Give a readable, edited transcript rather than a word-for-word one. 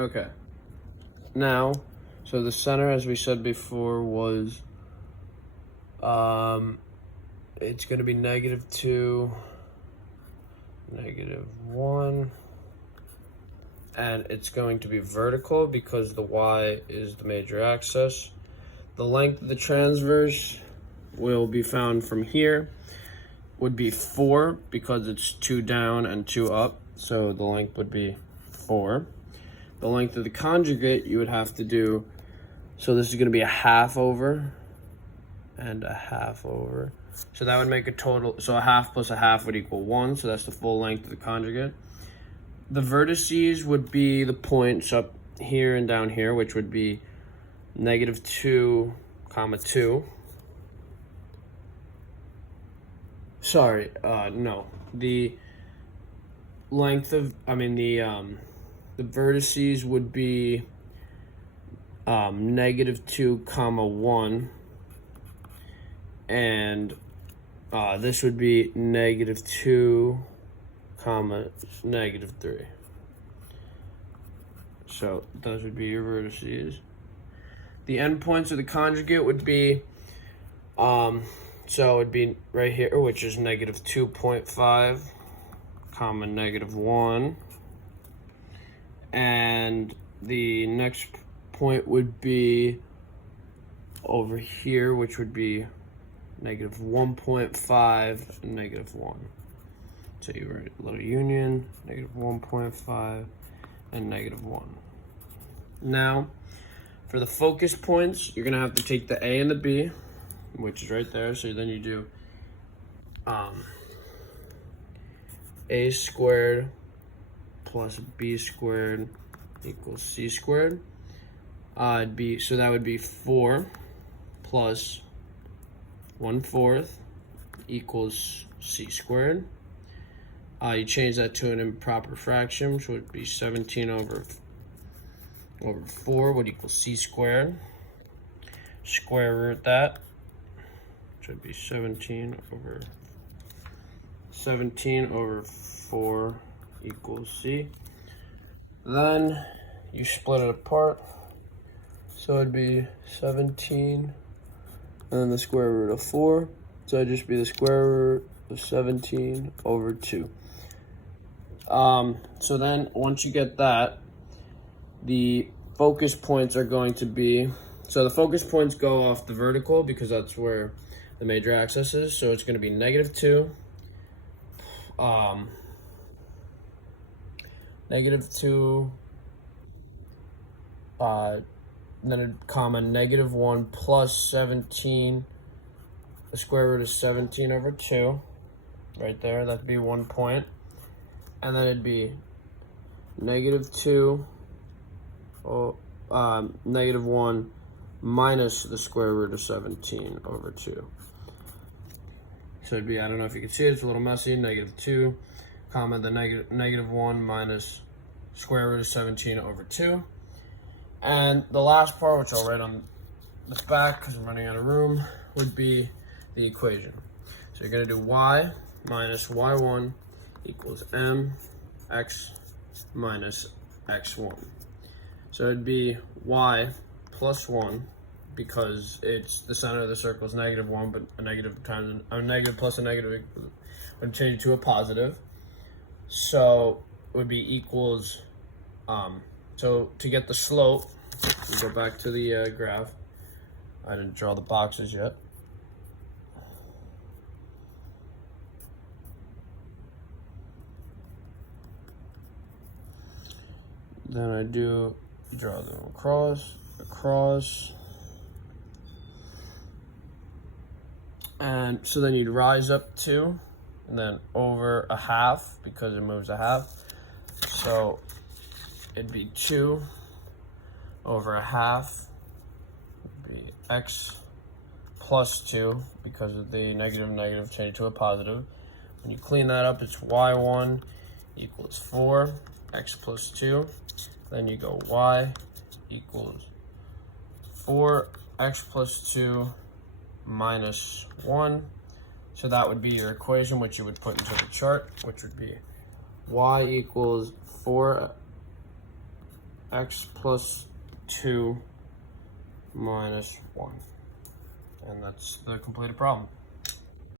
Okay. Now, so the center, as we said before, was, it's going to be -2, -1, and it's going to be vertical because the y is the major axis. The length of the transverse will be found from here, would be 4 because it's 2 down and 2 up, so the length would be 4. The length of the conjugate you would have to do, so this is going to be a half over and a half over. So that would make a total, so a half plus a half would equal 1, so that's the full length of the conjugate. The vertices would be the points up here and down here, which would be -2, 2. Sorry, no. The length of, the vertices would be -2, 1, and this would be -2, -3. So those would be your vertices. The endpoints of the conjugate would be, so it would be right here, which is -2.5, -1. And the next point would be over here, which would be -1.5 and -1. So you write a little union, -1.5 and -1. Now, for the focus points, you're gonna have to take the A and the B, which is right there. So then you do A squared plus B squared equals C squared. So that would be 4 plus 1/4 equals C squared. You change that to an improper fraction, which would be 17 over 4 would equal C squared. Square root that, which would be 17 over 4 equals C. Then you split it apart, so it'd be 17 and then the square root of 4, so it'd just be the square root of 17 over 2. So then once you get that, the focus points are going to be, so the focus points go off the vertical because that's where the major axis is, so it's going to be -2, -2, then comma -1 plus 17, the square root of 17 over 2, right there, that'd be 1 point, and then it'd be -2, -1 minus the square root of 17 over 2. So it'd be, I don't know if you can see it, it's a little messy, -2, comma the -1 minus square root of 17 over 2. And the last part, which I'll write on the back because I'm running out of room, would be the equation. So you're going to do y minus y1 equals mx minus x1. So it'd be y plus 1, because it's the center of the circle is -1, but a negative times a negative plus a negative would change it to a positive. So it would be equals, so to get the slope, we go back to the graph. I didn't draw the boxes yet. Then I do draw them across, and so then you'd rise up 2, and then over a half, because it moves a half. So it'd be 2 over a half, would be x plus 2, because of the negative change to a positive. When you clean that up, it's y1 equals 4, x plus 2. Then you go y equals 4x plus 2 minus 1. So that would be your equation, which you would put into the chart, which would be y equals 4 x plus 2 minus 1. And that's the completed problem.